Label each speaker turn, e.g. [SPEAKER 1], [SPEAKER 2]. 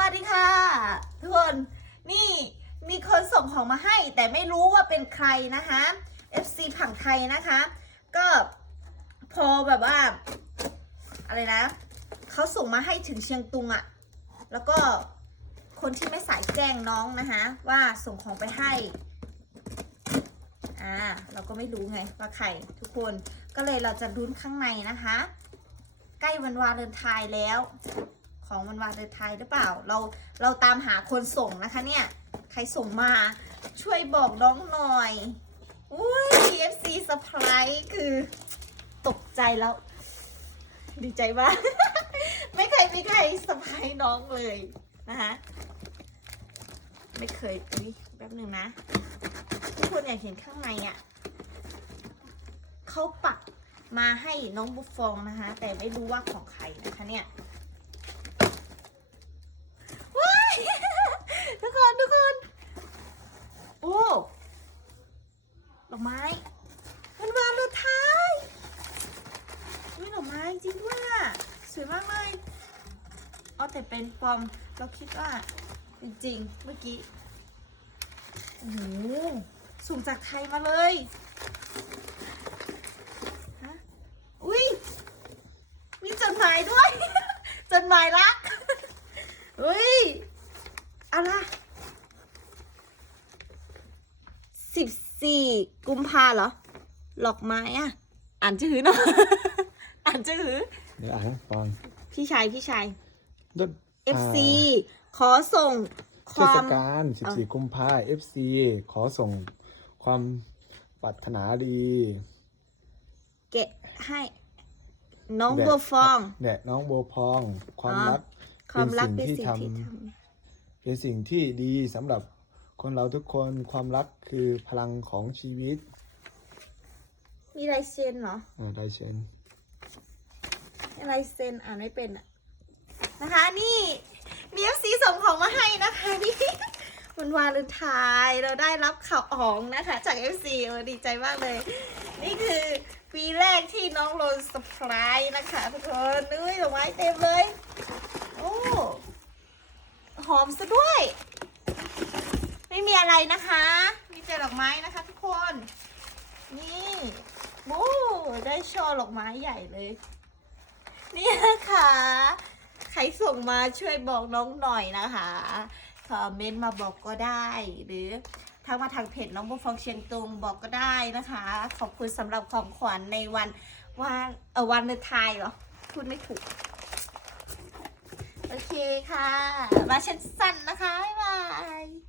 [SPEAKER 1] วัสดีค่ะ ทุกคนนี่มีคนส่งของมาให้ แต่ไม่รู้ว่าเป็นใครนะคะ FC ผังไทยนะคะ ก็พอแบบว่า อะไรนะเขาส่งมาให้ถึงเชียงตุงอะแล้วก็คนที่ไม่สายแจ้งน้องนะคะว่าส่งของไปให้อ่าเราก็ไม่รู้ไงว่าใครทุกคนก็เลยเราจะรุ้นข้างในนะคะ ใกล้วันวาเลนไทน์แล้ว ของวันวาเลนไทน์หรือเปล่า เราเราตามหาคนส่งนะคะเนี่ย ใครส่งมาช่วยบอกน้องหน่อย อุ้ย FC สปายคือตกใจแล้ว ดีใจมาก ไม่เคยมีใครสปายน้องเลยนะคะไม่เคยอุ้ยแป๊บหนึ่งนะทุกคนอยากเห็นข้างในอะ่ะเขาปักมาให้น้องบุฟฟองนะคะ แต่ไม่รู้ว่าของใครนะคะเนี่ยว้าย ทุกคนทุกคน โอ้ด อกไม้มันวานเลยท้ายนี่ดอกไม้จริงด้วยอะสวยมากเลยเอาแต่เป็นฟอร์มเราคิดว่าจริงเมื่อกี้โอ้โหส่งจากไทยมาเลยฮะอุ้ยมีจดหมายด้วย จดหมายรักอุ้ยอะไร สิบสี่กุมภาเหรอ หลอกไม้อะ อ่านชื่อหน่อยอ่านชื่อ
[SPEAKER 2] เดี๋ยวอ่านให้ฟัง
[SPEAKER 1] พี่ชายพี่ชาย
[SPEAKER 2] ยศ
[SPEAKER 1] FC ขอส่งค
[SPEAKER 2] อ่าวา
[SPEAKER 1] ม
[SPEAKER 2] เทศกาล14 กุมภา FC ขอส่งความปรารถนาดี
[SPEAKER 1] เกะให้ น้อง
[SPEAKER 2] แด่
[SPEAKER 1] บัวฟอง
[SPEAKER 2] แด่น้องโบวพอง ความ
[SPEAKER 1] อ๋อ
[SPEAKER 2] รัก
[SPEAKER 1] ความรัก
[SPEAKER 2] เป็
[SPEAKER 1] เป็น
[SPEAKER 2] นสิ่
[SPEAKER 1] สิ่ง
[SPEAKER 2] งที่
[SPEAKER 1] ที่
[SPEAKER 2] ทำ
[SPEAKER 1] ท
[SPEAKER 2] เป็นสิ่งที่ดีสำหรับ คนเราทุกคนความรักคือพลังของชีวิตำ
[SPEAKER 1] มีลายเซ็นเหรอ
[SPEAKER 2] อ่าได้เช่น
[SPEAKER 1] มีลายเซ็นอ่านไม่เป็นอะนะคะนี่มีเอฟซีส่งของมาให้นะคะนี่วันวาเลนไทน์เราได้รับข่าวอ๋องนะคะ จากเอฟซีดีใจมากเลย นี่คือปีแรกที่น้องโรนสปรายนะคะทุกคนนุ้ยดอกไม้เต็มเลย โอ้หอมซะด้วยไม่มี อะไรนะคะ มีแต่ดอกไม้นะคะ ทุกคน นี่โอ้ได้ช่อดอกไม้ใหญ่เลย นี่นะคะใครส่งมาช่วยบอกน้องหน่อยนะคะคอมเมนต์มาบอกก็ได้ หรือทักมาทางเพจน้องบุฟฟองเชียงตุงบอกก็ได้นะคะ ขอบคุณสำหรับของขวัญในวันวันเออวันเลทน์เหรอพูดไม่ถูก โอเคค่ะ มาเช่นสั้นนะคะ บ๊ายบ